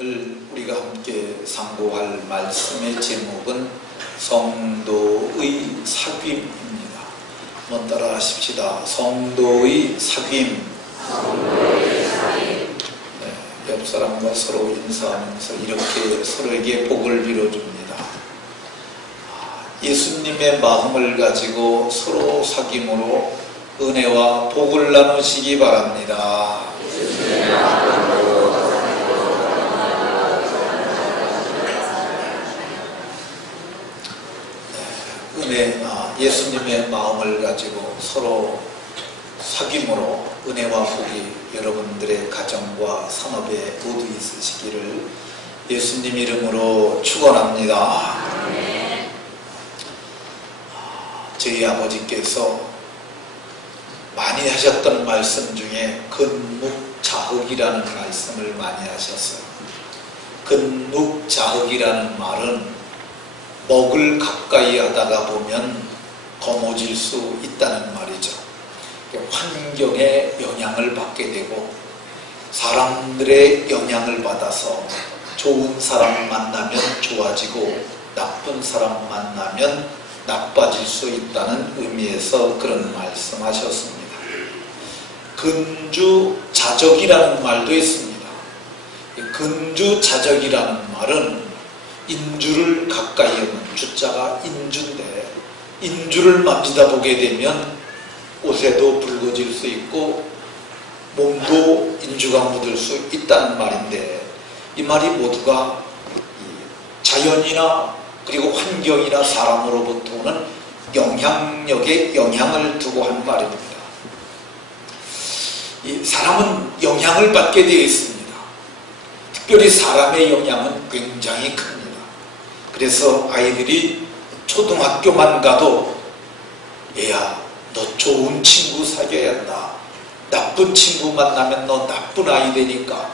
오늘 우리가 함께 상고할 말씀의 제목은 성도의 사귐입니다. 한번 따라 하십시다. 성도의 사귐. 네, 옆 사람과 서로 인사하면서 이렇게 서로에게 복을 빌어줍니다. 예수님의 마음을 가지고 서로 사귐으로 은혜와 복을 나누시기 바랍니다. 예수님의 마음을 가지고 서로 사귐으로 은혜와 복이 여러분들의 가정과 산업에 모두 있으시기를 예수님 이름으로 축원합니다. 저희 아버지께서 많이 하셨던 말씀 중에 근묵자흑이라는 말씀을 많이 하셨어요. 근묵자흑이라는 말은 먹을 가까이 하다가 보면 거머쥘 수 있다는 말이죠. 환경에 영향을 받게 되고 사람들의 영향을 받아서 좋은 사람 만나면 좋아지고 나쁜 사람 만나면 나빠질 수 있다는 의미에서 그런 말씀하셨습니다. 근주자적이라는 말도 있습니다. 근주자적이라는 말은 인주를 가까이 하면 주자가 인주인데 인주를 만지다 보게 되면 옷에도 붉어질 수 있고 몸도 인주가 묻을 수 있다는 말인데 이 말이 모두가 자연이나 그리고 환경이나 사람으로부터 오는 영향력에 영향을 두고 한 말입니다. 이 사람은 영향을 받게 되어 있습니다. 특별히 사람의 영향은 굉장히 큽니다. 그래서 아이들이 초등학교만 가도 얘야 너 좋은 친구 사귀어야 한다. 나쁜 친구 만나면 너 나쁜 아이 되니까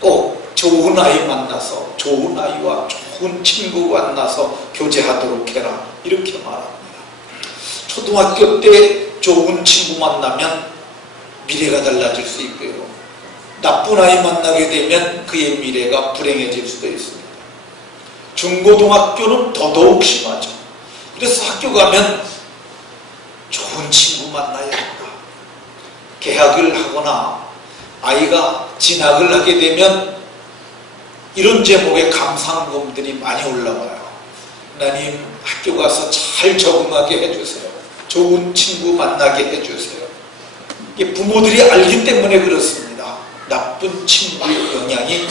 꼭 좋은 아이 만나서 좋은 아이와 좋은 친구 만나서 교제하도록 해라. 이렇게 말합니다. 초등학교 때 좋은 친구 만나면 미래가 달라질 수 있고요. 나쁜 아이 만나게 되면 그의 미래가 불행해질 수도 있습니다. 중고등학교는 더더욱 심하죠. 그래서 학교 가면 좋은 친구 만나야 한다. 개학을 하거나 아이가 진학을 하게 되면 이런 제목의 감상금들이 많이 올라와요. 하나님 학교 가서 잘 적응하게 해주세요. 좋은 친구 만나게 해주세요. 이게 부모들이 알기 때문에 그렇습니다. 나쁜 친구의 영향이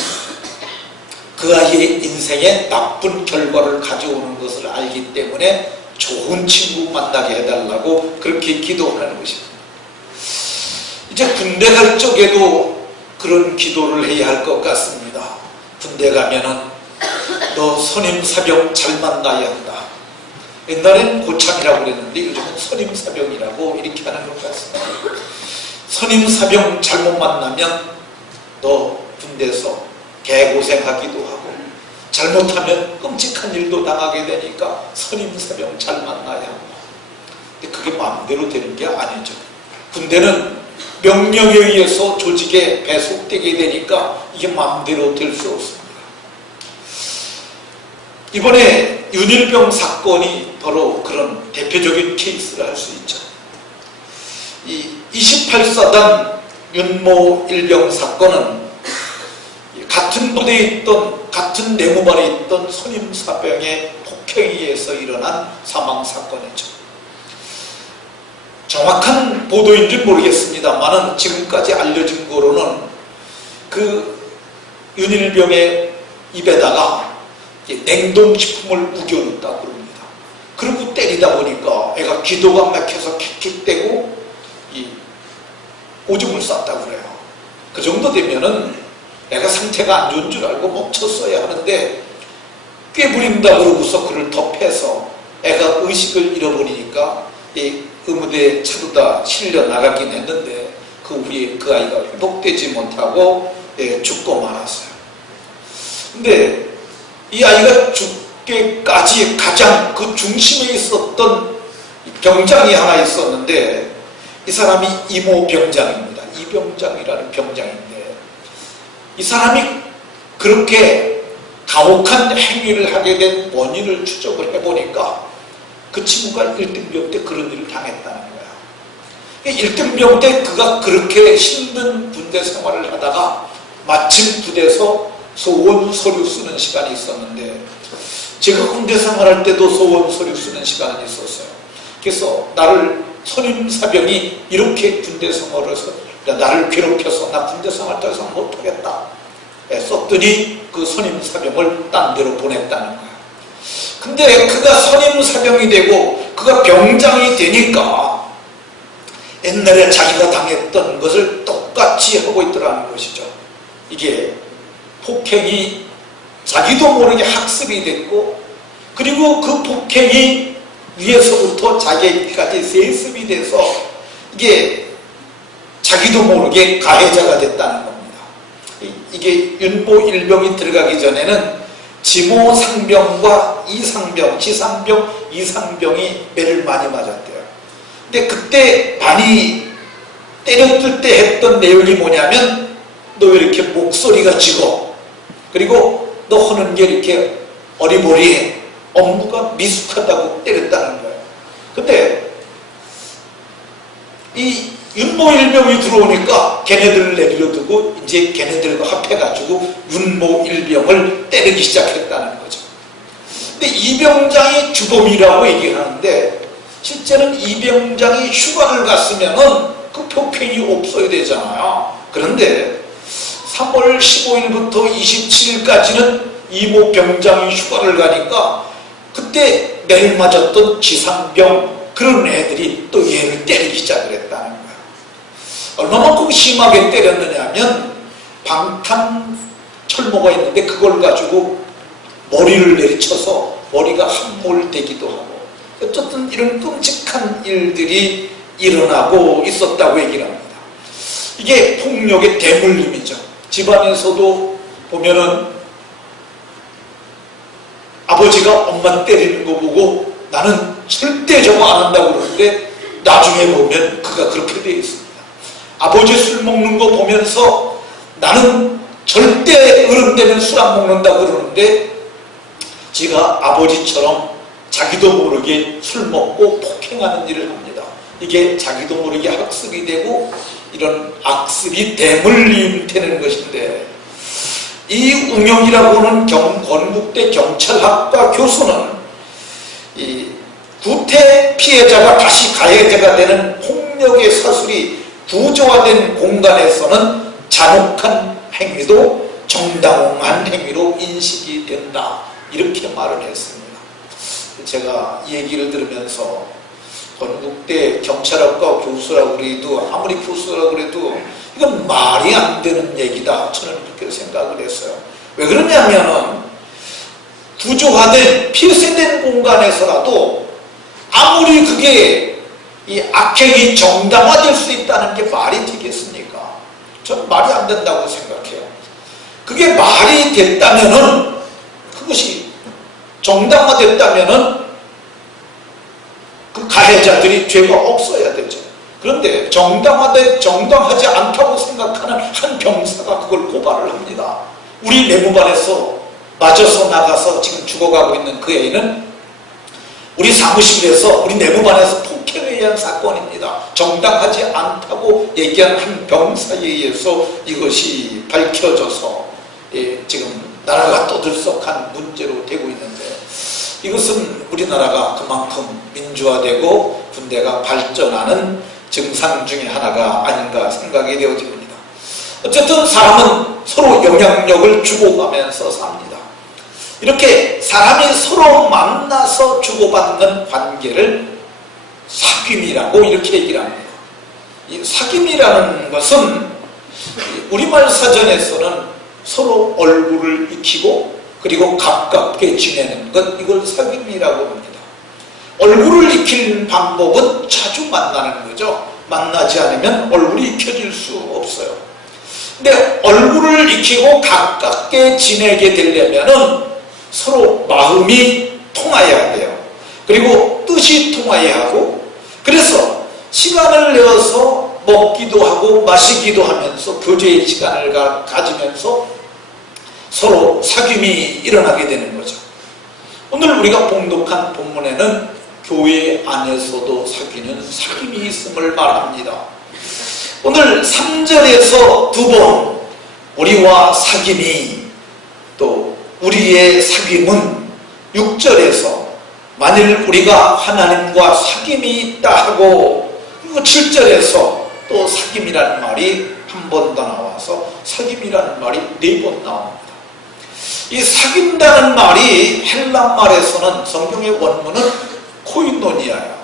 그 아이의 인생에 나쁜 결과를 가져오는 것을 알기 때문에 좋은 친구 만나게 해달라고 그렇게 기도하는 것입니다. 이제 군대 갈 적에도 그런 기도를 해야 할 것 같습니다. 군대 가면은 너 선임사병 잘 만나야 한다. 옛날엔 고참이라고 그랬는데 요즘은 선임사병이라고 이렇게 하는 것 같습니다. 선임사병 잘못 만나면 너 군대에서 개고생하기도 하고 잘못하면 끔찍한 일도 당하게 되니까 선임사병 잘 만나야 한다. 근데 그게 마음대로 되는 게 아니죠. 군대는 명령에 의해서 조직에 배속되게 되니까 이게 마음대로 될 수 없습니다. 이번에 윤일병 사건이 바로 그런 대표적인 케이스를 할 수 있죠. 이 28사단 윤모 일병 사건은 같은 부대에 있던 같은 내무반에 있던 선임사병의 폭행에 의해서 일어난 사망사건이죠. 정확한 보도인지는 모르겠습니다만 지금까지 알려진 거로는 그 윤일병의 입에다가 냉동식품을 우겨넣었다고 그럽니다. 그리고 때리다 보니까 애가 기도가 막혀서 킥킥대고 오줌을 쌌다고 그래요. 그 정도 되면은 애가 상태가 안 좋은 줄 알고 멈췄어야 하는데 꾀부린다 그러고서 그를 덮해서 애가 의식을 잃어버리니까 이 의무대에 차루다 실려 나가긴 했는데 그 후에 그 아이가 회복되지 못하고 죽고 말았어요. 근데 이 아이가 죽기까지 가장 그 중심에 있었던 병장이 하나 있었는데 이 사람이 이모 병장입니다. 이병장이라는 병장인데 이 사람이 그렇게 가혹한 행위를 하게 된 원인을 추적을 해보니까 그 친구가 1등병 때 그런 일을 당했다는 거야. 1등병 때 그가 그렇게 힘든 군대 생활을 하다가 마침 부대에서 소원 서류 쓰는 시간이 있었는데, 제가 군대 생활할 때도 소원 서류 쓰는 시간이 있었어요. 그래서 나를 선임사병이 이렇게 군대 생활을 해서 나를 괴롭혀서 나 군대 생활 더 이상 못하겠다 썼더니 그 선임사병을 딴 데로 보냈다는 거야. 근데 그가 선임사병이 되고 그가 병장이 되니까 옛날에 자기가 당했던 것을 똑같이 하고 있더라는 것이죠. 이게 폭행이 자기도 모르게 학습이 됐고, 그리고 그 폭행이 위에서부터 자기에게까지 세습이 돼서 이게 자기도 모르게 가해자가 됐다는 겁니다. 이게 윤모 일병이 들어가기 전에는 지모 상병과 이상병, 지상병, 이상병이 매를 많이 맞았대요. 근데 그때 많이 때렸을 때 했던 내용이 뭐냐면, 너 왜 이렇게 목소리가 지고, 그리고 너 하는 게 이렇게 어리버리해, 업무가 미숙하다고 때렸다는 거예요. 근데 이 윤모 일병이 들어오니까 걔네들을 내버려두고 이제 걔네들과 합해가지고 윤모 일병을 때리기 시작했다는 거죠. 근데 이병장이 주범이라고 얘기하는데, 실제는 이병장이 휴가를 갔으면은 그 폭행이 없어야 되잖아요. 그런데 3월 15일부터 27일까지는 이모 병장이 휴가를 가니까 그때 매를 맞았던 지상병 그런 애들이 또 얘를 때리기 시작을 했다는 거야. 얼마만큼 심하게 때렸느냐 하면, 방탄 철모가 있는데 그걸 가지고 머리를 내리쳐서 머리가 함몰되기도 하고, 어쨌든 이런 끔찍한 일들이 일어나고 있었다고 얘기를 합니다. 이게 폭력의 대물림이죠. 집안에서도 보면은 아버지가 엄마 때리는 거 보고 나는 절대 저거 안 한다고 그러는데, 나중에 보면 그가 그렇게 되어 있습니다. 아버지 술 먹는 거 보면서 나는 절대 어른 되면 술 안 먹는다 그러는데, 지가 아버지처럼 자기도 모르게 술 먹고 폭행하는 일을 합니다. 이게 자기도 모르게 학습이 되고 이런 악습이 대물림 되는 것인데, 이 웅영이라고 하는 건국대 경찰학과 교수는 이 구태 피해자가 다시 가해자가 되는 폭력의 사슬이 구조화된 공간에서는 잔혹한 행위도 정당한 행위로 인식이 된다, 이렇게 말을 했습니다. 제가 이 얘기를 들으면서 건국대 경찰학과 교수라고 그래도, 아무리 교수라고 그래도 이건 말이 안 되는 얘기다, 저는 그렇게 생각을 했어요. 왜 그러냐면은 구조화된 폐쇄된 공간에서라도 아무리 그게 이 악행이 정당화될 수 있다는 게 말이 되겠습니까? 저는 말이 안 된다고 생각해요. 그게 말이 됐다면은, 그것이 정당화됐다면은 그 가해자들이 죄가 없어야 되죠. 그런데 정당하지 않다고 생각하는 한 병사가 그걸 고발을 합니다. 우리 내무반에서 맞아서 나가서 지금 죽어가고 있는 그 애는 우리 사무실에서, 우리 내무반에서 폭행에 의한 사건입니다. 정당하지 않다고 얘기한 한 병사에 의해서 이것이 밝혀져서 지금 나라가 떠들썩한 문제로 되고 있는데, 이것은 우리나라가 그만큼 민주화되고 군대가 발전하는 증상 중에 하나가 아닌가 생각이 되어집니다. 어쨌든 사람은 서로 영향력을 주고가면서 삽니다. 이렇게 사람이 서로 만나서 주고받는 관계를 사귐이라고 이렇게 얘기를 합니다. 이 사귐이라는 것은 우리말 사전에서는 서로 얼굴을 익히고 그리고 가깝게 지내는 것, 이걸 사귐이라고 합니다. 얼굴을 익히는 방법은 자주 만나는 거죠. 만나지 않으면 얼굴이 익혀질 수 없어요. 근데 얼굴을 익히고 가깝게 지내게 되려면은 서로 마음이 통하여야 돼요. 그리고 뜻이 통하여야 하고, 그래서 시간을 내어서 먹기도 하고 마시기도 하면서 교제의 시간을 가지면서 서로 사귐이 일어나게 되는 거죠. 오늘 우리가 봉독한 본문에는 교회 안에서도 사귐이 있음을 말합니다. 오늘 3절에서 두 번 우리와 사귐이, 또 우리의 사귐은 6절에서 만일 우리가 하나님과 사귐이 있다 하고, 그리고 7절에서 또 사귐이라는 말이 한 번 더 나와서 사귐이라는 말이 4번 나옵니다. 이 사귐다는 말이 헬라 말에서는, 성경의 원문은 코이노니아야.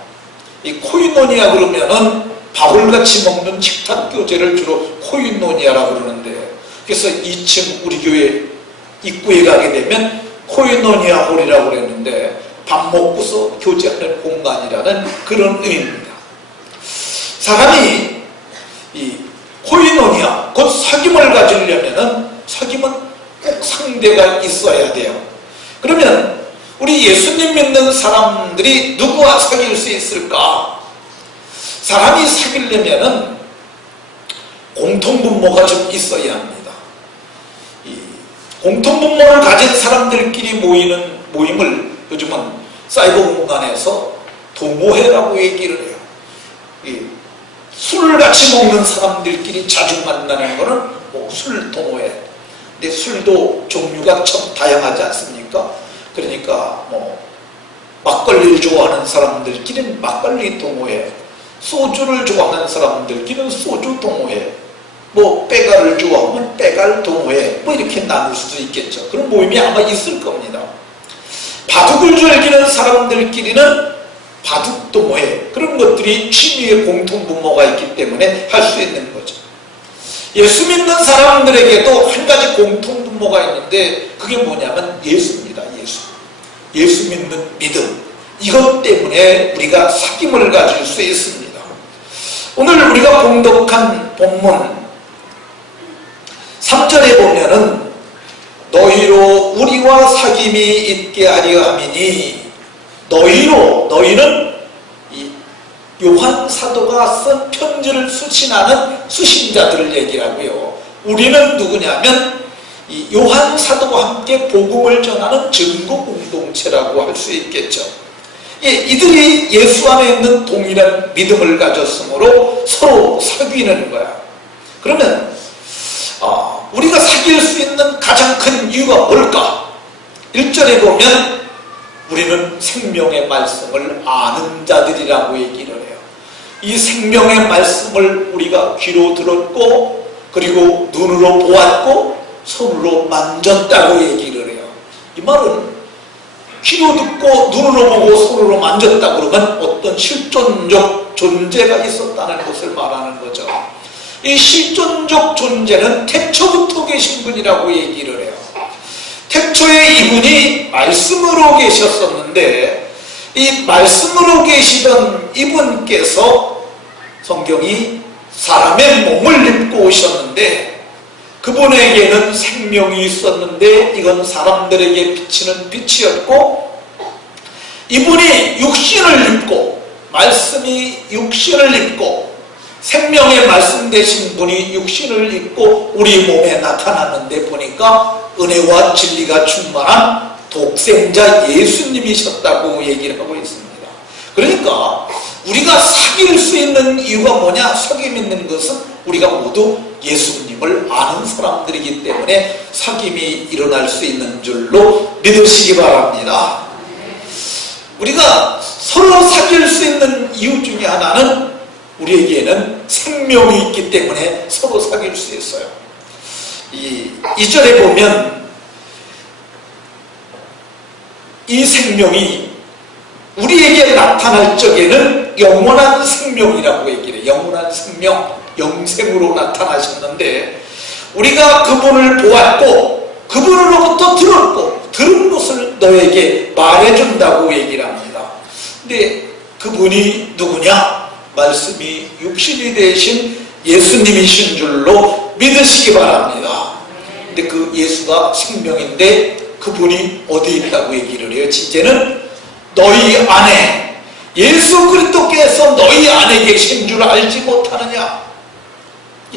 이 코이노니아 그러면은 바울같이 먹는 식탁 교제를 주로 코이노니아라고 그러는데, 그래서 2층 우리 교회 입구에 가게 되면 코이노니아 홀이라고 그랬는데, 밥 먹고서 교제하는 공간이라는 그런 의미입니다. 사람이 이 코이노니아, 곧 사귐을 가지려면은 사귐은 꼭 상대가 있어야 돼요. 그러면 우리 예수님 믿는 사람들이 누구와 사귈 수 있을까? 사람이 사귀려면은 공통분모가 좀 있어야 합니다. 이 공통분모를 가진 사람들끼리 모이는 모임을 요즘은 사이버 공간에서 동호회라고 얘기를 해요. 술을 같이 먹는 사람들끼리 자주 만나는 거는 술 동호회. 근데 술도 종류가 참 다양하지 않습니까? 그러니까 막걸리를 좋아하는 사람들끼리는 막걸리 동호회, 소주를 좋아하는 사람들끼리는 소주 동호회, 빼가를 좋아하면 빼갈 동호회, 이렇게 나눌 수도 있겠죠. 그런 모임이 아마 있을 겁니다. 바둑을 즐기는 사람들끼리는 바둑 동호회, 그런 것들이 취미의 공통분모가 있기 때문에 할 수 있는 거죠. 예수 믿는 사람들에게도 한 가지 공통분모가 있는데, 그게 뭐냐면 예수입니다. 예수 믿는 믿음. 이것 때문에 우리가 사귐을 가질 수 있습니다. 오늘 우리가 봉독한 본문 3절에 보면은 너희로 우리와 사귐이 있게 하려 함이니, 너희는 이 요한 사도가 쓴 편지를 수신하는 수신자들을 얘기하고요. 우리는 누구냐면 이 요한 사도와 함께 복음을 전하는 증거 공동체라고 할 수 있겠죠. 이들이 예수 안에 있는 동일한 믿음을 가졌으므로 서로 사귀는 거야. 그러면 우리가 사귈 수 있는 가장 큰 이유가 뭘까? 1절에 보면 우리는 생명의 말씀을 아는 자들이라고 얘기를 해요. 이 생명의 말씀을 우리가 귀로 들었고, 그리고 눈으로 보았고, 손으로 만졌다고 얘기를 해요. 이 말은 귀로 듣고 눈으로 보고 손으로 만졌다 그러면 어떤 실존적 존재가 있었다는 것을 말하는 거죠. 이 실존적 존재는 태초부터 계신 분이라고 얘기를 해요. 태초에 이분이 말씀으로 계셨었는데, 이 말씀으로 계시던 이분께서 성경이 사람의 몸을 입고 오셨는데, 그분에게는 생명이 있었는데 이건 사람들에게 비치는 빛이었고, 이분이 육신을 입고, 말씀이 육신을 입고, 생명의 말씀 되신 분이 육신을 입고 우리 몸에 나타났는데, 보니까 은혜와 진리가 충만한 독생자 예수님이셨다고 얘기를 하고 있습니다. 그러니까 우리가 사귈 수 있는 이유가 뭐냐? 사귐 있는 것은 우리가 모두 예수님을 아는 사람들이기 때문에 사귐이 일어날 수 있는 줄로 믿으시기 바랍니다. 우리가 서로 사귈 수 있는 이유 중에 하나는 우리에게는 생명이 있기 때문에 서로 사귈 수 있어요. 이 2절에 보면 이 생명이 우리에게 나타날 적에는 영원한 생명이라고 얘기를 해요. 영원한 생명, 영생으로 나타나셨는데, 우리가 그분을 보았고 그분으로부터 들었고 들은 것을 너에게 말해준다고 얘기를 합니다. 근데 그분이 누구냐? 말씀이 육신이 되신 예수님이신 줄로 믿으시기 바랍니다. 근데 그 예수가 생명인데 그분이 어디 있다고 얘기를 해요? 이제는 너희 안에, 예수 그리스도께서 너희 안에 계신 줄 알지 못하느냐?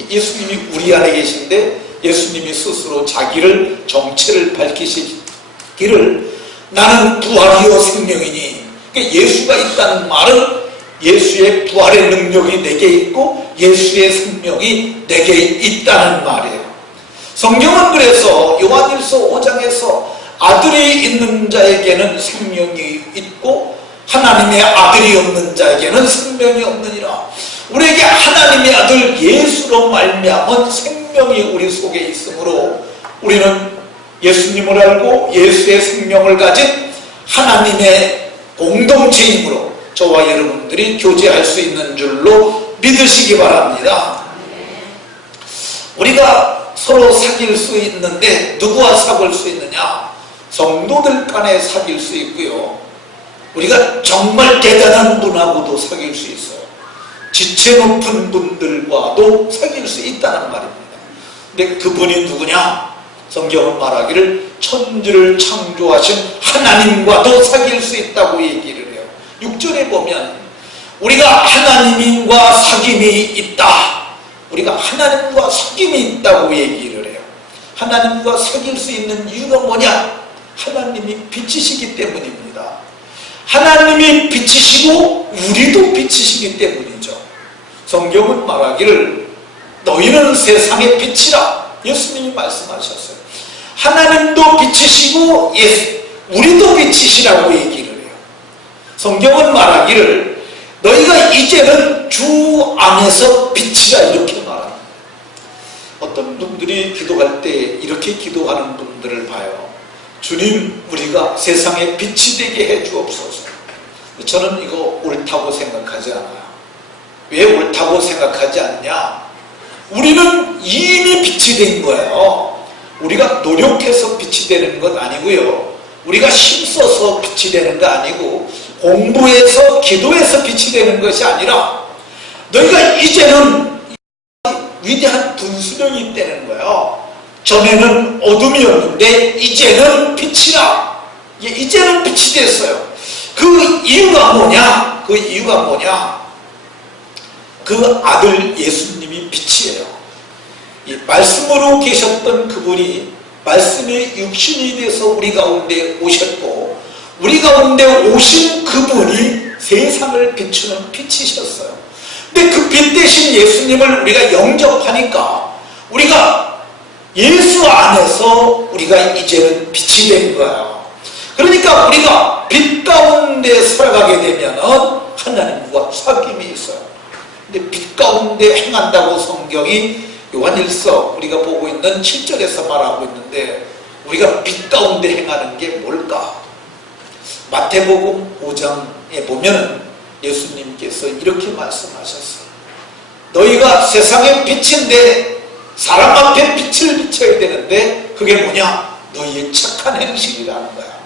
예수님이 우리 안에 계신데 예수님이 스스로 자기를 정체를 밝히시기를 나는 부활이요 생명이니, 그러니까 예수가 있다는 말은 예수의 부활의 능력이 내게 있고 예수의 생명이 내게 있다는 말이에요. 성경은 그래서 요한일서 5장에서 아들이 있는 자에게는 생명이 있고 하나님의 아들이 없는 자에게는 생명이 없느니라. 우리에게 하나님의 아들 예수로 말미암은 생명이 우리 속에 있으므로 우리는 예수님을 알고 예수의 생명을 가진 하나님의 공동체이므로 저와 여러분들이 교제할 수 있는 줄로 믿으시기 바랍니다. 우리가 서로 사귈 수 있는데 누구와 사귈 수 있느냐? 성도들 간에 사귈 수 있고요, 우리가 정말 대단한 분하고도 사귈 수 있어요. 지체 높은 분들과도 사귈 수 있다는 말입니다. 근데 그분이 누구냐? 성경은 말하기를 천지를 창조하신 하나님과도 사귈 수 있다고 얘기를 해요. 6절에 보면 우리가 하나님과 사귐이 있다, 우리가 하나님과 사귐이 있다고 얘기를 해요. 하나님과 사귈 수 있는 이유가 뭐냐? 하나님이 빛이시기 때문입니다. 하나님이 빛이시고 우리도 빛이시기 때문이죠. 성경은 말하기를 너희는 세상의 빛이라 예수님이 말씀하셨어요. 하나님도 빛이시고 우리도 빛이시라고 얘기를 해요. 성경은 말하기를 너희가 이제는 주 안에서 빛이라 이렇게 말합니다. 어떤 분들이 기도할 때 이렇게 기도하는 분들을 봐요. 주님, 우리가 세상에 빛이 되게 해 주옵소서. 저는 이거 옳다고 생각하지 않아요. 왜 옳다고 생각하지 않냐? 우리는 이미 빛이 된 거예요. 우리가 노력해서 빛이 되는 것 아니고요, 우리가 힘써서 빛이 되는 거 아니고, 공부해서 기도해서 빛이 되는 것이 아니라 너희가 이제는 위대한 분수령이 되는 거예요. 전에는 어둠이었는데 이제는 빛이라. 이제는 빛이 됐어요. 그 이유가 뭐냐? 그 이유가 뭐냐? 그 아들 예수님이 빛이에요. 이 말씀으로 계셨던 그분이 말씀이 육신이 돼서 우리 가운데 오셨고, 우리 가운데 오신 그분이 세상을 비추는 빛이셨어요. 근데 그 빛 대신 예수님을 우리가 영접하니까 우리가 예수 안에서 우리가 이제는 빛이 된 거예요. 그러니까 우리가 빛 가운데 살아가게 되면은 하나님과 사귐이 있어요. 근데 빛 가운데 행한다고 성경이 요한일서 우리가 보고 있는 7절에서 말하고 있는데, 우리가 빛 가운데 행하는 게 뭘까? 마태복음 5장에 보면은 예수님께서 이렇게 말씀하셨어요. 너희가 세상의 빛인데 사람 앞에 빛을 비춰야 되는데 그게 뭐냐? 너희의 착한 행실이라는 거야.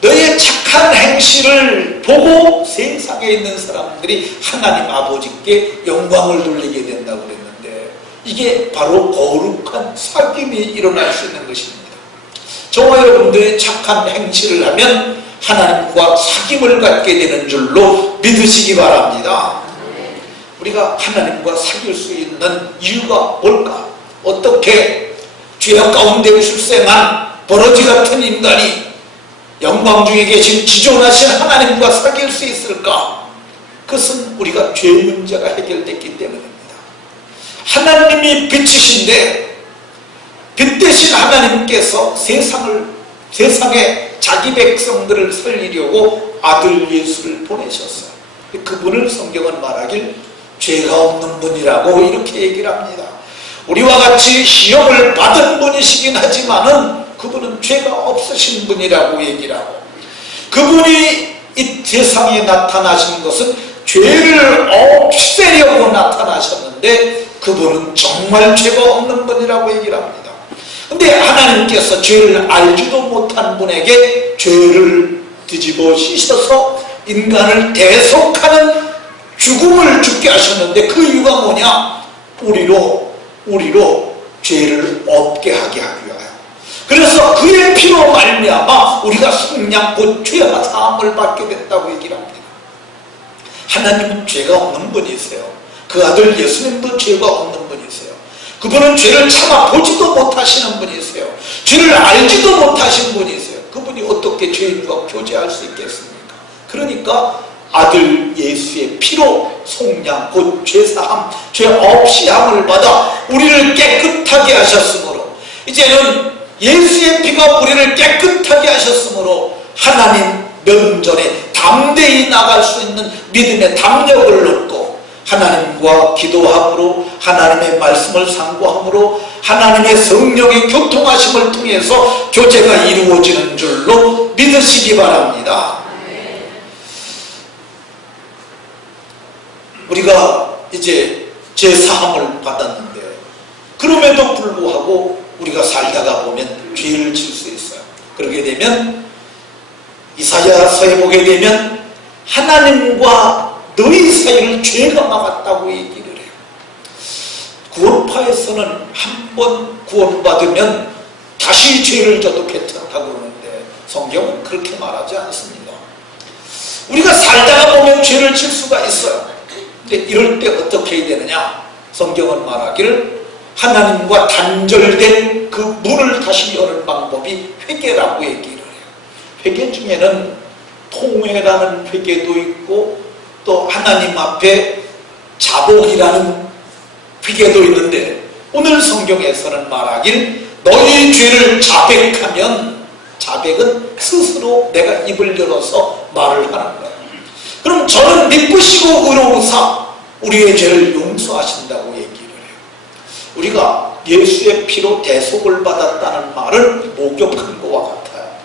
너희의 착한 행실을 보고 세상에 있는 사람들이 하나님 아버지께 영광을 돌리게 된다고 그랬는데, 이게 바로 거룩한 사귐이 일어날 수 있는 것입니다. 저와 여러분들이 착한 행실을 하면 하나님과 사귐을 갖게 되는 줄로 믿으시기 바랍니다. 우리가 하나님과 사귈 수 있는 이유가 뭘까? 어떻게 죄악 가운데 출생한 버러지 같은 인간이 영광 중에 계신 지존하신 하나님과 사귈 수 있을까? 그것은 우리가 죄의 문제가 해결됐기 때문입니다. 하나님이 빛이신데 빛 대신 하나님께서 세상에 자기 백성들을 살리려고 아들 예수를 보내셨어요. 그분을 성경은 말하길 죄가 없는 분이라고 이렇게 얘기를 합니다. 우리와 같이 시험을 받은 분이시긴 하지만은 그분은 죄가 없으신 분이라고 얘기를 하고, 그분이 이 세상에 나타나신 것은 죄를 없애려고 나타나셨는데 그분은 정말 죄가 없는 분이라고 얘기를 합니다. 근데 하나님께서 죄를 알지도 못한 분에게 죄를 뒤집어 씌셔서 인간을 대속하는 죽음을 죽게 하셨는데, 그 이유가 뭐냐? 우리로 죄를 없게 하게 하기 위하여. 그래서 그의 피로 말미암아 우리가 속량 곧 죄와 사함을 받게 됐다고 얘기를 합니다. 하나님은 죄가 없는 분이세요. 그 아들 예수님도 죄가 없는 분이세요. 그분은 죄를 참아보지도 못하시는 분이세요. 죄를 알지도 못하신 분이세요. 그분이 어떻게 죄인과 교제할 수 있겠습니까? 그러니까 아들 예수의 피로 속량 곧 죄사함, 죄 없이 함을 받아 우리를 깨끗하게 하셨으므로, 이제는 예수의 피가 우리를 깨끗하게 하셨으므로 하나님 면전에 담대히 나갈 수 있는 믿음의 담력을 얻고 하나님과 기도함으로, 하나님의 말씀을 상고함으로, 하나님의 성령의 교통하심을 통해서 교제가 이루어지는 줄로 믿으시기 바랍니다. 우리가 이제 제사함을 받았는데 그럼에도 불구하고 우리가 살다가 보면 죄를 질 수 있어요. 그러게 되면 이사야서에 보게 되면 하나님과 너희 사이를 죄가 막았다고 얘기를 해요. 구원파에서는 한 번 구원받으면 다시 죄를 져도 괜찮다고 그러는데 성경은 그렇게 말하지 않습니다. 우리가 살다가 보면 죄를 질 수가 있어요. 근데 이럴 때 어떻게 해야 되느냐? 성경은 말하기를 하나님과 단절된 그 문을 다시 여는 방법이 회개라고 얘기를 해요. 회개 중에는 통회라는 회개도 있고 또 하나님 앞에 자복이라는 회개도 있는데, 오늘 성경에서는 말하길 너희 죄를 자백하면, 자백은 스스로 내가 입을 열어서 말을 하는 거예요. 그럼 저는 미쁘시고 의로우사 우리의 죄를 용서하신다고 얘기를 해요. 우리가 예수의 피로 대속을 받았다는 말은 목욕한 것과 같아요.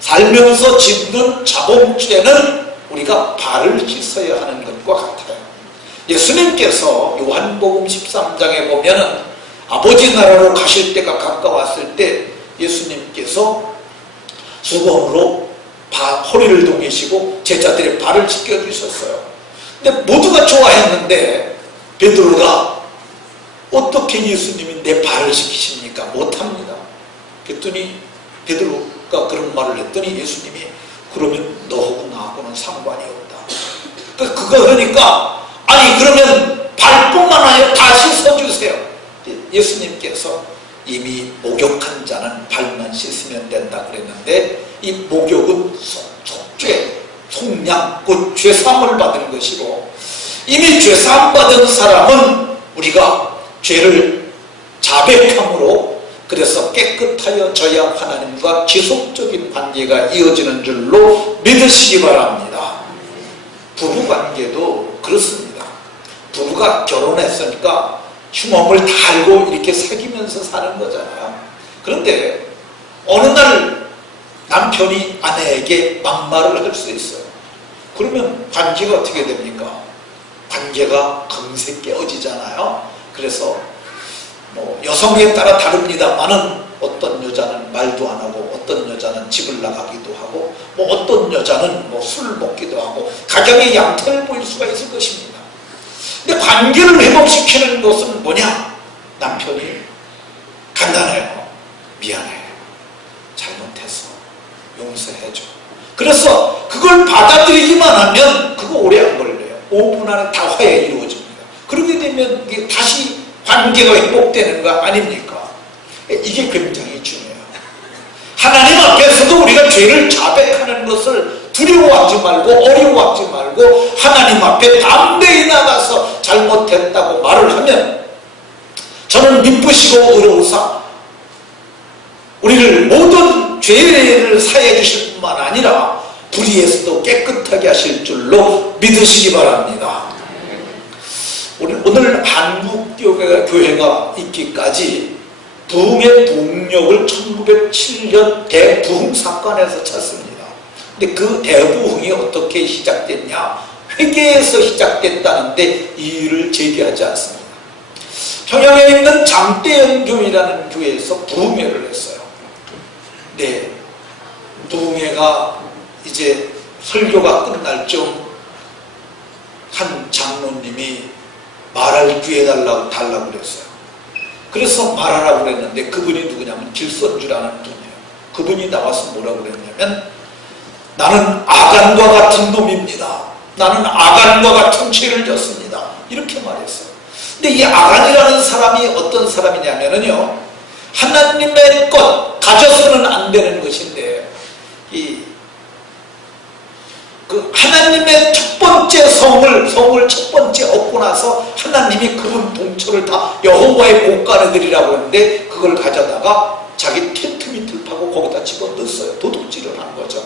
살면서 짓는 자범죄는 우리가 발을 씻어야 하는 것과 같아요. 예수님께서 요한복음 13장에 보면은 아버지 나라로 가실 때가 가까웠을 때 예수님께서 수건으로 허리를 동이시고 제자들의 발을 씻겨주셨어요. 근데 모두가 좋아했는데 베드로가 어떻게 예수님이 내 발을 씻기십니까? 못합니다. 그랬더니 베드로가 그런 말을 했더니 예수님이 그러면 너하고 나하고는 상관이 없다. 그러니까 아니 그러면 발뿐만 아니라 다 씻어주세요. 예수님께서 이미 목욕한 자는 발만 씻으면 된다 그랬는데 이 목욕은 속죄, 속량, 곧 죄사함을 받은 것이고, 이미 죄사함 받은 사람은 우리가 죄를 자백함으로 그래서 깨끗하여져야 하나님과 지속적인 관계가 이어지는 줄로 믿으시기 바랍니다. 부부관계도 그렇습니다. 부부가 결혼했으니까 흉엄을 다 알고 이렇게 사귀면서 사는 거잖아요. 그런데 어느 날 남편이 아내에게 막말을 할 수 있어요. 그러면 관계가 어떻게 됩니까? 관계가 금세 깨어지잖아요. 그래서 여성에 따라 다릅니다만은 어떤 여자는 말도 안 하고 어떤 여자는 집을 나가기도 하고 어떤 여자는 술을 먹기도 하고 가정의 양태를 보일 수가 있을 것입니다. 근데 관계를 회복시키는 것은 뭐냐? 남편이 간단해요. 미안해. 잘못했어. 용서해줘. 그래서 그걸 받아들이기만 하면 그거 오래 안 걸려요. 5분 안에 다 화해 이루어집니다. 그렇게 되면 이게 다시 관계가 회복되는 거 아닙니까? 이게 굉장히 중요해요. 하나님 앞에서도 우리가 죄를 자백하는 것을 두려워하지 말고 어려워하지 말고 하나님 앞에 담대히 나가서 잘못했다고 말을 하면 저는 미쁘시고 의로우사 우리를 모든 죄를 사해 주실 뿐만 아니라 불의에서도 깨끗하게 하실 줄로 믿으시기 바랍니다. 오늘 한국교회가 있기까지 부흥의 동력을 1907년 대부흥 사건에서 찾습니다. 근데 그 대부흥이 어떻게 시작됐냐? 회개에서 시작됐다는데 이의를 제기하지 않습니다. 평양에 있는 장대연교회라는 교회에서 부흥회를 했어요. 네, 부흥회가 이제 설교가 끝날 쯤 한 장로님이 말할 기회 달라고 그랬어요. 그래서 말하라고 그랬는데 그분이 누구냐면 길선주라는 분이에요. 그분이 나와서 뭐라고 그랬냐면 나는 아간과 같은 놈입니다. 나는 아간과 같은 죄를 졌습니다. 이렇게 말했어요. 근데 이 아간이라는 사람이 어떤 사람이냐면요, 하나님의 것 가져서는 안 되는 것인데, 하나님의 첫 번째 성을 첫 번째 얻고 나서 하나님이 그분 동초를 다 여호와의 곳간에들이라고 하는데, 그걸 가져다가 자기 텐트 밑을 파고 거기다 집어넣었어요. 도둑질을 한 거죠.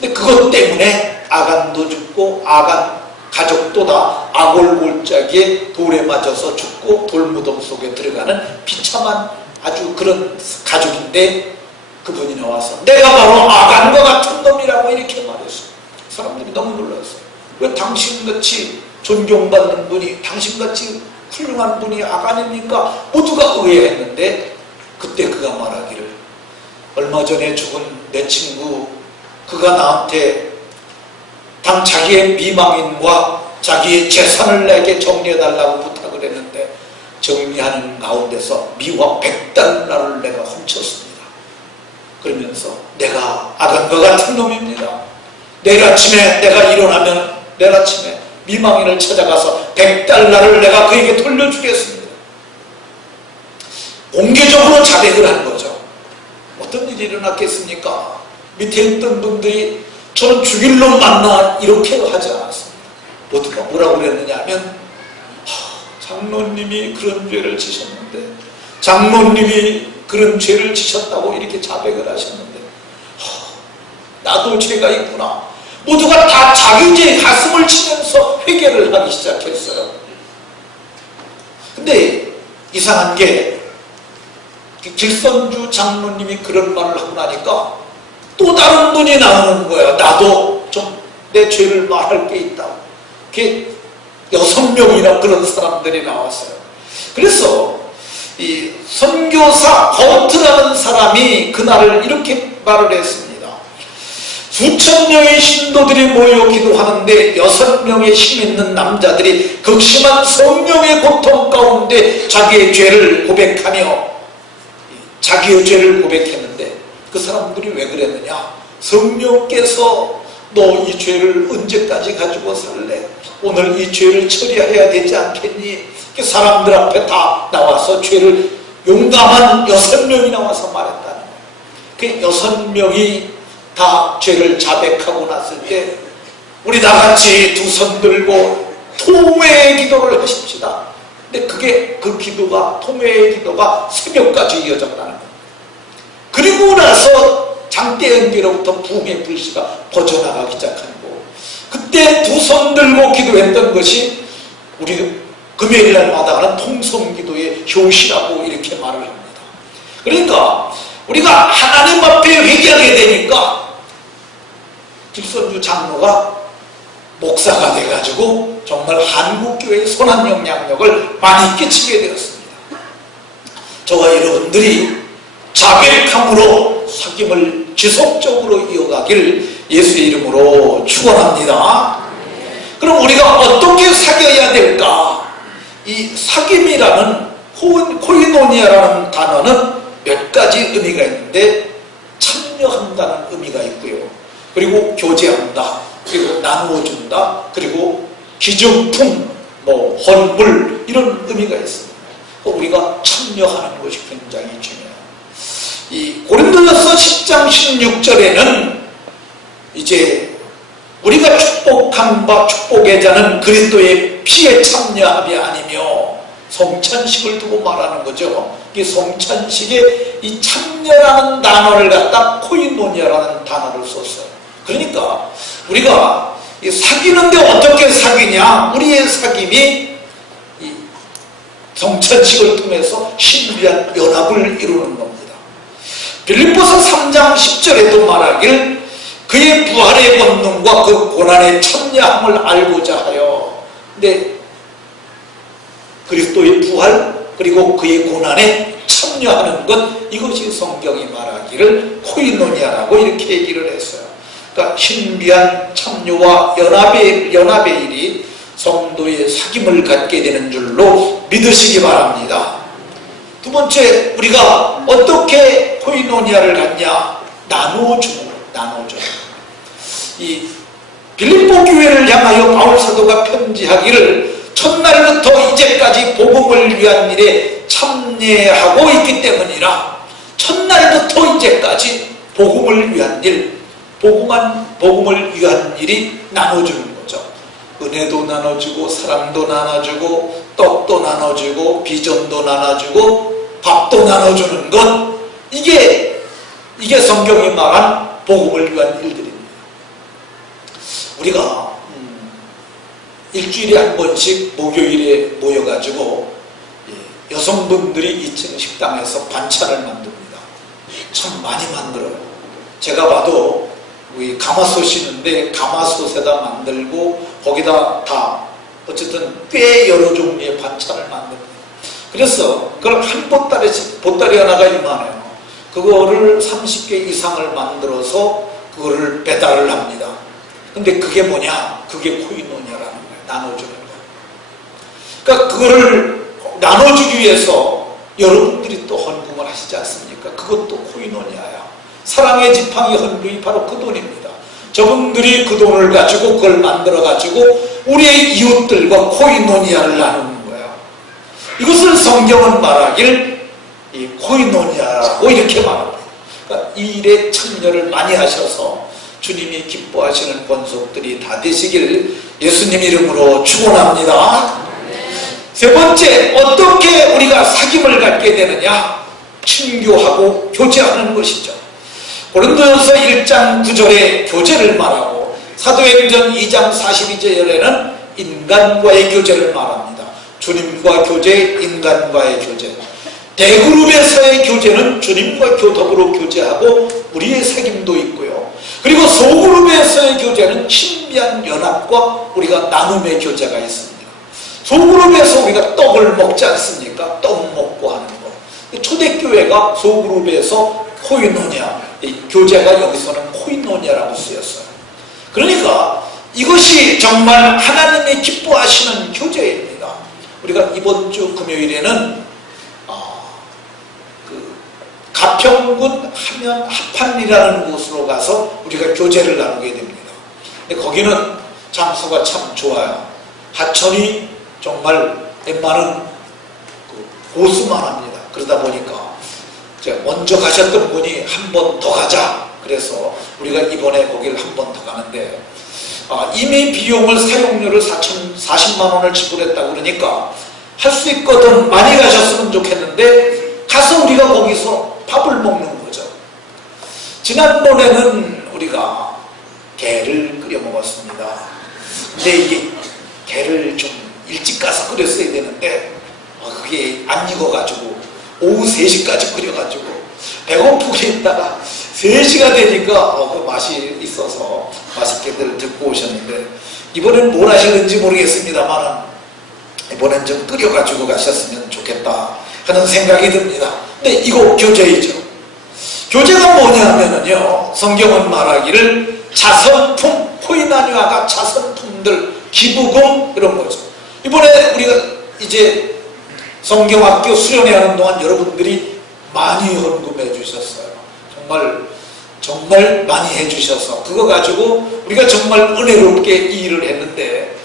근데 그것 때문에 아간도 죽고 아간 가족도 다 아골골짜기에 돌에 맞아서 죽고 돌무덤 속에 들어가는 비참한 아주 그런 가족인데, 그분이 나와서 내가 바로 아간과 같은 놈이라고 이렇게 말했어요. 사람들이 너무 놀랐어요. 왜 당신같이 존경받는 분이, 당신같이 훌륭한 분이 아간입니까? 모두가 의아했는데, 그때 그가 말하기를, 얼마 전에 죽은 내 친구, 그가 나한테 자기의 미망인과 자기의 재산을 내게 정리해달라고 부탁을 했는데, 정리하는 가운데서 미화 100달러를 내가 훔쳤습니다. 그러면서 내가 아간과 같은 놈입니다. 내일 아침에 내가 일어나면 내일 아침에 미망인을 찾아가서 100달러를 내가 그에게 돌려주겠습니다. 공개적으로 자백을 한 거죠. 어떤 일이 일어났겠습니까? 밑에 있던 분들이 저는 죽일 놈 만나 이렇게 하지 않았습니다. 모두가 뭐라고 그랬느냐 하면, 장로님이 그런 죄를 지셨는데, 장로님이 그런 죄를 지셨다고 이렇게 자백을 하셨는데, 나도 죄가 있구나. 모두가 다 자기 죄에 가슴을 치면서 회개를 하기 시작했어요. 근데 이상한 게, 길선주 장로님이 그런 말을 하고 나니까 또 다른 분이 나오는 거예요. 나도 좀 내 죄를 말할 게 있다. 그게 6명이나 그런 사람들이 나왔어요. 그래서 이 선교사 버트라는 사람이 그날을 이렇게 말을 했습니다. 수천 명의 신도들이 모여 기도하는데 6명의 힘 있는 남자들이 극심한 성령의 고통 가운데 자기의 죄를 고백했는데, 그 사람들이 왜 그랬느냐? 성령께서 너 이 죄를 언제까지 가지고 살래? 오늘 이 죄를 처리해야 되지 않겠니? 사람들 앞에 다 나와서 죄를, 용감한 6명이 나와서 말했다는 거예요. 그 6명이 다 죄를 자백하고 났을 때, 우리 다 같이 두 손 들고 통회의 기도를 하십시다. 근데 그 기도가, 통회의 기도가 새벽까지 이어졌다는 거예요. 그리고 나서 장대연기로부터 부흥의 불씨가 퍼져나가기 시작한 거고, 그때 두 손 들고 기도했던 것이 우리 금요일날마다 하는 통성기도의 효시라고 이렇게 말을 합니다. 그러니까 우리가 하나님 앞에 회개하게 되니까 길선주 장로가 목사가 돼가지고 정말 한국교회의 선한 영향력을 많이 끼치게 되었습니다. 저와 여러분들이 자백함으로 사귐을 지속적으로 이어가길 예수의 이름으로 축원합니다. 그럼 우리가 어떻게 사귀어야 될까? 이 사귐이라는 코이노니아라는 단어는 몇 가지 의미가 있는데, 참여한다는 의미가 있고요, 그리고 교제한다, 그리고 나누어준다, 그리고 기증품, 헌물, 이런 의미가 있습니다. 우리가 참여하는 것이 굉장히 중요해요. 이 고린도전서 10장 16절에는 이제 우리가 축복한 바 축복의 자는 그리스도의 피에 참여함이 아니며, 성찬식을 두고 말하는 거죠. 이 성찬식에 이 참여라는 단어를 갖다 코이노니아라는 단어를 썼어요. 그러니까 우리가 사귀는데 어떻게 사귀냐? 우리의 사귐이 이 성찬식을 통해서 신비한 연합을 이루는 겁니다. 빌립보서 3장 10절에도 말하길, 그의 부활의 권능과 그 고난의 참여함을 알고자 하여. 근데 그리스도의 부활 그리고 그의 고난에 참여하는 것, 이것이 성경이 말하기를 코이노니아라고 이렇게 얘기를 했어요. 그러니까 신비한 참여와 연합의 일이 성도의 사귐을 갖게 되는 줄로 믿으시기 바랍니다. 두 번째, 우리가 어떻게 코이노니아를 갖냐? 나누어주는 거예요. 나누어주는 거예요. 이 빌립보 교회를 향하여 바울 사도가 편지하기를, 첫날부터 이제까지 복음을 위한 일에 참여하고 있기 때문이라 첫날부터 이제까지 복음을 위한 일, 복음을 위한 일이 나눠주는 거죠. 은혜도 나눠주고 사랑도 나눠주고 떡도 나눠주고 비전도 나눠주고 밥도 나눠주는 것, 이게 성경이 말한 복음을 위한 일들입니다. 우리가 일주일에 한 번씩 목요일에 모여가지고 여성분들이 2층 식당에서 반찬을 만듭니다. 참 많이 만들어요. 제가 봐도 우리 가마솥 있는데 가마솥에다 만들고 거기다 다 어쨌든 꽤 여러 종류의 반찬을 만듭니다. 그래서 그걸 한 보따리 하나가 이만해요. 그거를 30개 이상을 만들어서 그거를 배달을 합니다. 근데 그게 뭐냐? 그게 코이노니아라는 거예요. 나눠주는 거예요. 그러니까 그거를 나눠주기 위해서 여러분들이 또 헌금을 하시지 않습니까? 그것도 코이노니아야. 사랑의 지팡이 헌금이 바로 그 돈입니다. 저분들이 그 돈을 가지고 그걸 만들어 가지고 우리의 이웃들과 코이노니아를 나누는 거예요. 이것을 성경은 말하길 이 코이노니아라고 이렇게 말합니다. 그러니까 이 일에 참여를 많이 하셔서 주님이 기뻐하시는 권속들이 다 되시길 예수님 이름으로 축원합니다. 세 번째, 어떻게 우리가 사귐을 갖게 되느냐? 친교하고 교제하는 것이죠. 고린도전서 1장 9절에 교제를 말하고 사도행전 2장 42절에는 인간과의 교제를 말합니다. 주님과 교제, 인간과의 교제. 대그룹에서의 교제는 주님과 더불어 교제하고 우리의 사귐도 있고요. 그리고 소그룹에서의 교제는 친밀한 연합과 우리가 나눔의 교제가 있습니다. 소그룹에서 우리가 떡을 먹지 않습니까? 떡 먹고 하는 거. 초대교회가 소그룹에서 코이노니아, 교제가 여기서는 코이노니아라고 쓰였어요. 그러니까 이것이 정말 하나님이 기뻐하시는 교제입니다. 우리가 이번 주 금요일에는 가평군 하면 합판이라는 곳으로 가서 우리가 교제를 나누게 됩니다. 근데 거기는 장소가 참 좋아요. 하천이 정말 웬만한 호수만 합니다. 그러다 보니까 먼저 가셨던 분이 한 번 더 가자. 그래서 우리가 이번에 거기를 한 번 더 가는데 이미 비용을 사용료를 40만 원을 지불했다고 그러니까 할 수 있거든 많이 가셨으면 좋겠는데 가서 우리가 거기서 밥을 먹는 거죠. 지난번에는 우리가 게를 끓여 먹었습니다. 근데 이게 게를 좀 일찍 가서 끓였어야 되는데 그게 안 익어가지고 오후 3시까지 끓여가지고 배고프게 있다가 3시가 되니까 그 맛이 있어서 맛있게들 듣고 오셨는데 이번엔 뭘 하실는지 모르겠습니다만 이번엔 좀 끓여가지고 가셨으면 좋겠다 하는 생각이 듭니다. 근데 이거 교제이죠. 교제가 뭐냐면요, 성경은 말하기를 자선품, 코이노니아가 자선품들, 기부금 이런 거죠. 이번에 우리가 이제 성경학교 수련회 하는 동안 여러분들이 많이 헌금해 주셨어요. 정말 많이 해주셔서 그거 가지고 우리가 정말 은혜롭게 이 일을 했는데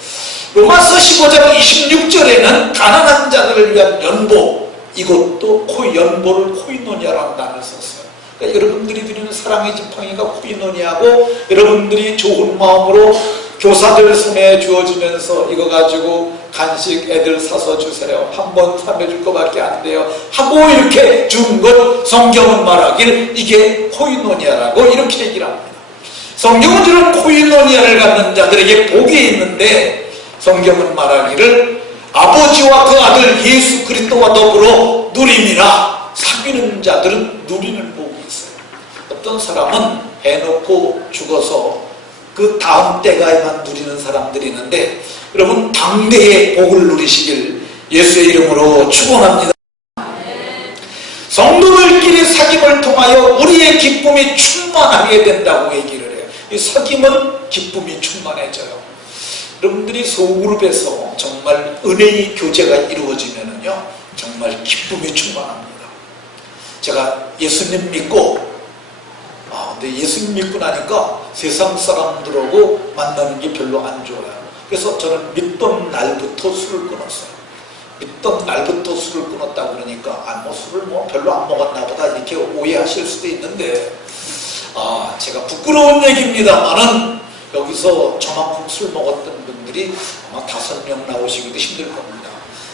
로마서 15장 26절에는 가난한 자들을 위한 연보, 이것도 연보를 코이노니아라는 단어를 썼어요. 그러니까 여러분들이 드리는 사랑의 지팡이가 코이노니아고 여러분들이 좋은 마음으로 교사들 손에 주어지면서 이거 가지고 간식 애들 사서 주세요. 한 번 사면 줄 것밖에 안 돼요. 하고 이렇게 준 것 성경은 말하길 이게 코이노니아라고 이렇게 얘기를 합니다. 성경은 이런 코이노니아를 갖는 자들에게 복이 있는데 성경은 말하기를 아버지와 그 아들 예수 그리스도와 더불어 누림이라. 사귀는 자들은 누리는 복이 있어요. 어떤 사람은 해놓고 죽어서 그 다음 때가에만 누리는 사람들이 있는데 여러분 당대의 복을 누리시길 예수의 이름으로 축원합니다. 성도들끼리 사귐을 통하여 우리의 기쁨이 충만하게 된다고 얘기를 해요. 이 사귐은 기쁨이 충만해져요. 여러분들이 소그룹에서 정말 은혜의 교제가 이루어지면은요 정말 기쁨이 충만합니다. 제가 예수님 믿고 근데 예수님 믿고 나니까 세상 사람들하고 만나는 게 별로 안 좋아요. 그래서 저는 믿던 날부터 술을 끊었어요. 믿던 날부터 술을 끊었다고 그러니까 뭐 술을 별로 안 먹었나 보다 이렇게 오해하실 수도 있는데, 제가 부끄러운 얘기입니다만은 여기서 저만큼 술 먹었던 분들이 아마 5명 나오시기도 힘들 겁니다.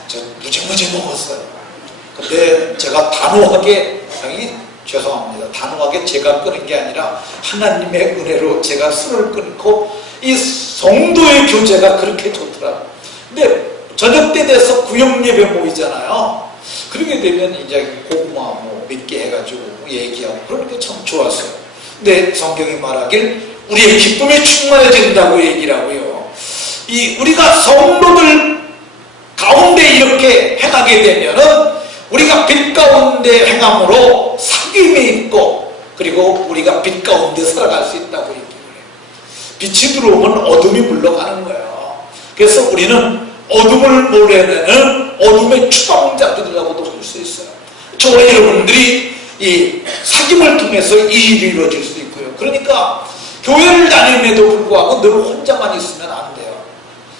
저 무지무지 먹었어요. 근데 제가 단호하게, 죄송합니다. 단호하게 제가 끊은 게 아니라 하나님의 은혜로 제가 술을 끊고 이 성도의 교제가 그렇게 좋더라고요. 근데 저녁 때 돼서 구역 예배 모이잖아요. 그렇게 되면 이제 고구마 몇 개 해가지고 얘기하고 그런 게 참 좋았어요. 근데 성경이 말하길 우리의 기쁨이 충만해진다고 얘기를 하고요. 우리가 성도들 가운데 이렇게 행하게 되면은 우리가 빛 가운데 행함으로 사귐이 있고, 그리고 우리가 빛 가운데 살아갈 수 있다고 얘기를 해요. 빛이 들어오면 어둠이 물러가는 거예요. 그래서 우리는 어둠을 몰아내는 어둠의 추방자들이라고도 할 수 있어요. 저와 여러분들이 이 사귐을 통해서 이 일이 이루어질 수 있고요. 그러니까 교회를 다님에도 불구하고 늘 혼자만 있으면 안 돼요.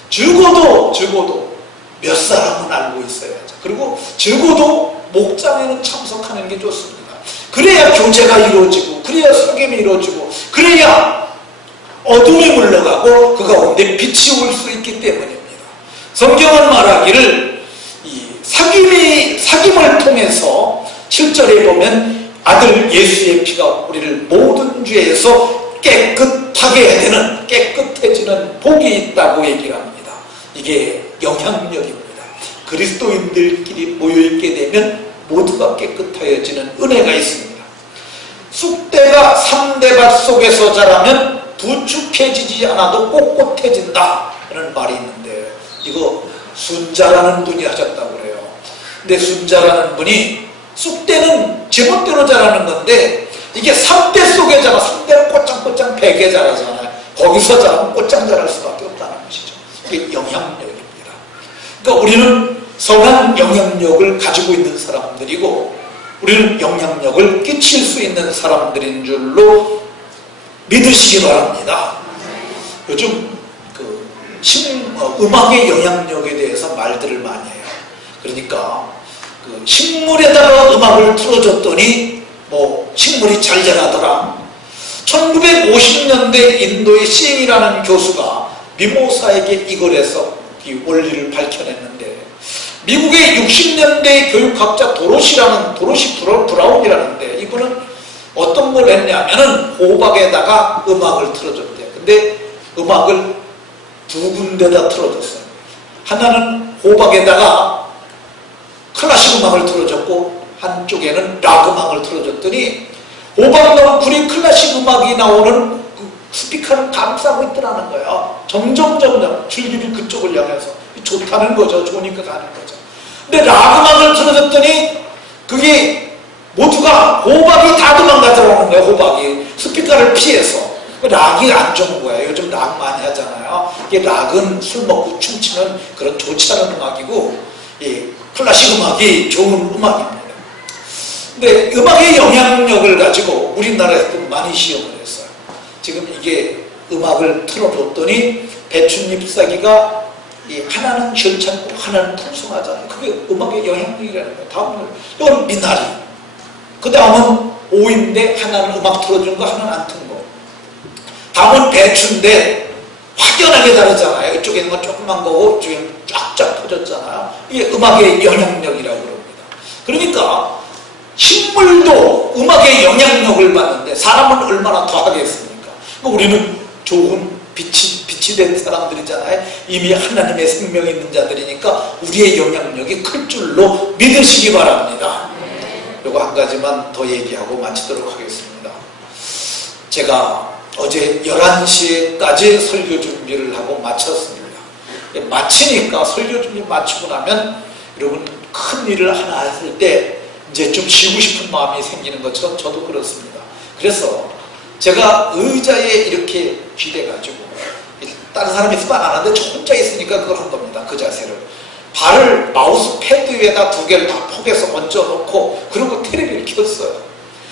적어도 몇 사람은 알고 있어야죠. 그리고 적어도 목장에는 참석하는 게 좋습니다. 그래야 교제가 이루어지고, 그래야 사귐이 이루어지고, 그래야 어둠이 물러가고 그 가운데 빛이 올 수 있기 때문입니다. 성경은 말하기를 이 사귐을 통해서 7절에 보면 아들 예수의 피가 우리를 모든 죄에서 깨끗하게 되는, 깨끗해지는 복이 있다고 얘기를 합니다. 이게 영향력입니다. 그리스도인들끼리 모여있게 되면 모두가 깨끗해지는 은혜가 있습니다. 쑥대가 3대밭 속에서 자라면 부축해지지 않아도 꼿꼿해진다 하는 말이 있는데, 이거 순자라는 분이 하셨다고 그래요. 근데 순자라는 분이 쑥대는 제멋대로 자라는 건데, 이게 3대 속에 자라, 3대는 꼬짱꼬짱 100개 자라잖아요. 거기서 자라면 꼬짱 자랄 수밖에 없다는 것이죠. 이게 영향력입니다. 그러니까 우리는 선한 영향력을 가지고 있는 사람들이고, 우리는 영향력을 끼칠 수 있는 사람들인 줄로 믿으시기 바랍니다. 요즘 음악의 영향력에 대해서 말들을 많이 해요. 그러니까 식물에다가 음악을 틀어줬더니 식물이 잘 자라더라. 1950년대 인도의 시잉이라는 교수가 미모사에게 이걸 해서 이 원리를 밝혀냈는데, 미국의 60년대 교육학자 도로시 브라운이라는데, 이분은 어떤 걸 했냐면은 호박에다가 음악을 틀어줬대요. 근데 음악을 두 군데다 틀어줬어요. 하나는 호박에다가 클래식 음악을 틀어줬고, 한쪽에는 락 음악을 틀어줬더니 호박 넝쿨이 클래식 음악이 나오는 그 스피커를 감싸고 있더라는 거예요. 점점 줄기를 그쪽을 향해서. 좋다는 거죠. 좋으니까 가는 거죠. 근데 락 음악을 틀어줬더니 그게 모두가 호박이 다 도망가더라는 거예요. 호박이 스피커를 피해서. 락이 안 좋은 거예요. 요즘 락 많이 하잖아요. 이게 락은 술 먹고 춤추는 그런 좋지 않은 음악이고, 이 클래식 음악이 좋은 음악입니다. 근데 음악의 영향력을 가지고 우리나라에서도 많이 시험을 했어요. 지금 이게 음악을 틀어줬더니 배춧잎 사기가 하나는 절창고 하나는 풍성하잖아요. 그게 음악의 영향력이라는 거예요. 다음은 이건 미나리, 그 다음은 오인데 하나는 음악 틀어주는 거, 하나는 안 튼 거. 다음은 배추인데 확연하게 다르잖아요. 이쪽에는 건 조그만 거고 이쪽에는 쫙쫙 퍼졌잖아요. 이게 음악의 영향력이라고 그럽니다. 그러니까 식물도 음악의 영향력을 받는데 사람은 얼마나 더 하겠습니까? 우리는 좋은 빛이 된 사람들이잖아요. 이미 하나님의 생명이 있는 자들이니까 우리의 영향력이 클 줄로 믿으시기 바랍니다. 요거 한 가지만 더 얘기하고 마치도록 하겠습니다. 제가 어제 11시까지 설교 준비를 하고 마쳤습니다. 마치니까 설교 준비 마치고 나면 여러분 큰 일을 하나 했을 때 이제 좀 쉬고 싶은 마음이 생기는 것처럼 저도 그렇습니다. 그래서 제가 의자에 이렇게 기대가지고, 다른 사람이 있으면 안 하는데 저 혼자 있으니까 그걸 한 겁니다. 그 자세를. 발을 마우스 패드 위에다 2개를 다 포개서 얹어놓고 그리고 테레비를 켰어요.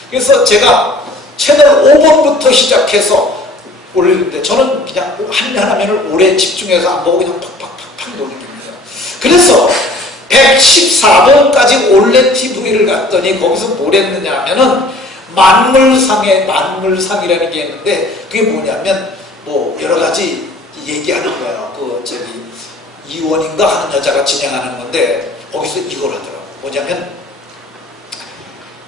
그래서 제가 채널 5번부터 시작해서 올리는데 저는 그냥 한 화면을 오래 집중해서 안 보고 그냥 팍팍팍팍 돌립니다. 그래서 114번까지 올레 TV를 갔더니 거기서 뭘 했느냐 하면은 만물상이라는 게 있는데 그게 뭐냐면 뭐 여러 가지 얘기하는 거예요. 이원인가 하는 여자가 진행하는 건데 거기서 이걸 하더라고요. 뭐냐면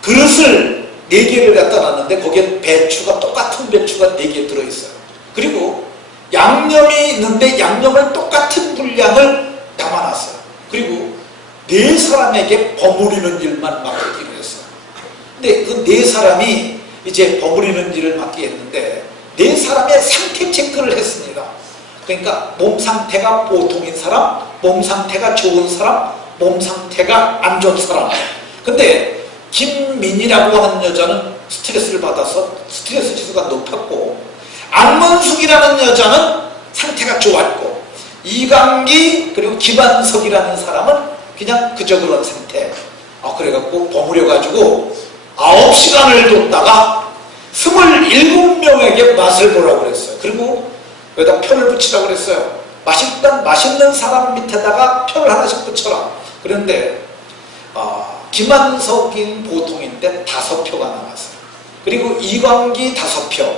그릇을 4개를 갖다 놨는데 거기에 배추가 똑같은 배추가 4개 들어있어요. 그리고 양념이 있는데 양념을 똑같은 분량을 담아놨어요. 그리고 4사람에게 버무리는 일만 맡기기로 했어요. 근데 그 4사람이 이제 버무리는 일을 맡게 했는데 4사람의 상태 체크를 했습니다. 그러니까 몸 상태가 보통인 사람, 몸 상태가 좋은 사람, 몸 상태가 안 좋은 사람. 근데 김민희라고 하는 여자는 스트레스를 받아서 스트레스 지수가 높았고, 안문숙이라는 여자는 상태가 좋았고, 이강기 그리고 김한석이라는 사람은 그냥 그저 그런 상태. 그래갖고 버무려가지고 9시간을 뒀다가 27명에게 맛을 보라고 그랬어요. 그리고 여기다 표를 붙이라고 그랬어요. 맛있는 사람 밑에다가 표를 하나씩 붙여라. 그런데 김한석인 보통인데 5표가 나왔어요. 그리고 이광기 5표.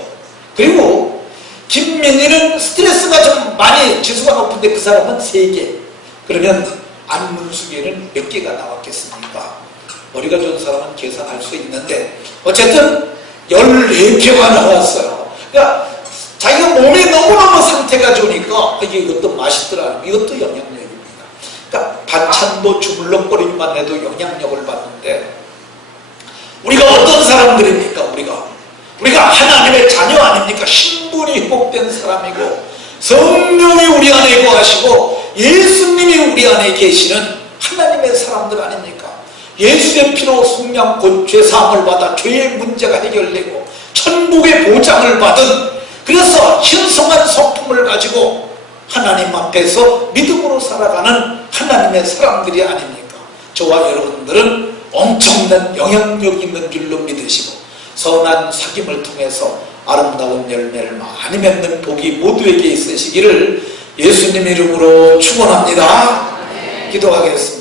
그리고 김민희는 스트레스가 좀 많이 지수가 높은데 그 사람은 3개. 그러면 안문숙에는 몇 개가 나왔겠습니까? 머리가 좋은 사람은 계산할 수 있는데 어쨌든 14표가 나왔어요. 그러니까 자기가 몸이 너무너무 상태가 좋으니까 이것도 맛있더라. 이것도 영향력입니다. 그러니까 반찬도 주물럭거리기만 해도 영향력을 받는데 우리가 어떤 사람들입니까? 우리가 하나님의 자녀 아닙니까? 신분이 회복된 사람이고 성령이 우리 안에 거하시고 예수님이 우리 안에 계시는 하나님의 사람들 아닙니까? 예수의 피로 속량 곧 죄사함을 받아 죄의 문제가 해결되고 천국의 보장을 받은, 그래서 신성한 성품을 가지고 하나님 앞에서 믿음으로 살아가는 하나님의 사람들이 아닙니까? 저와 여러분들은 엄청난 영향력 있는 줄로 믿으시고 선한 사귐을 통해서 아름다운 열매를 많이 맺는 복이 모두에게 있으시기를 예수님 이름으로 축원합니다. 기도하겠습니다.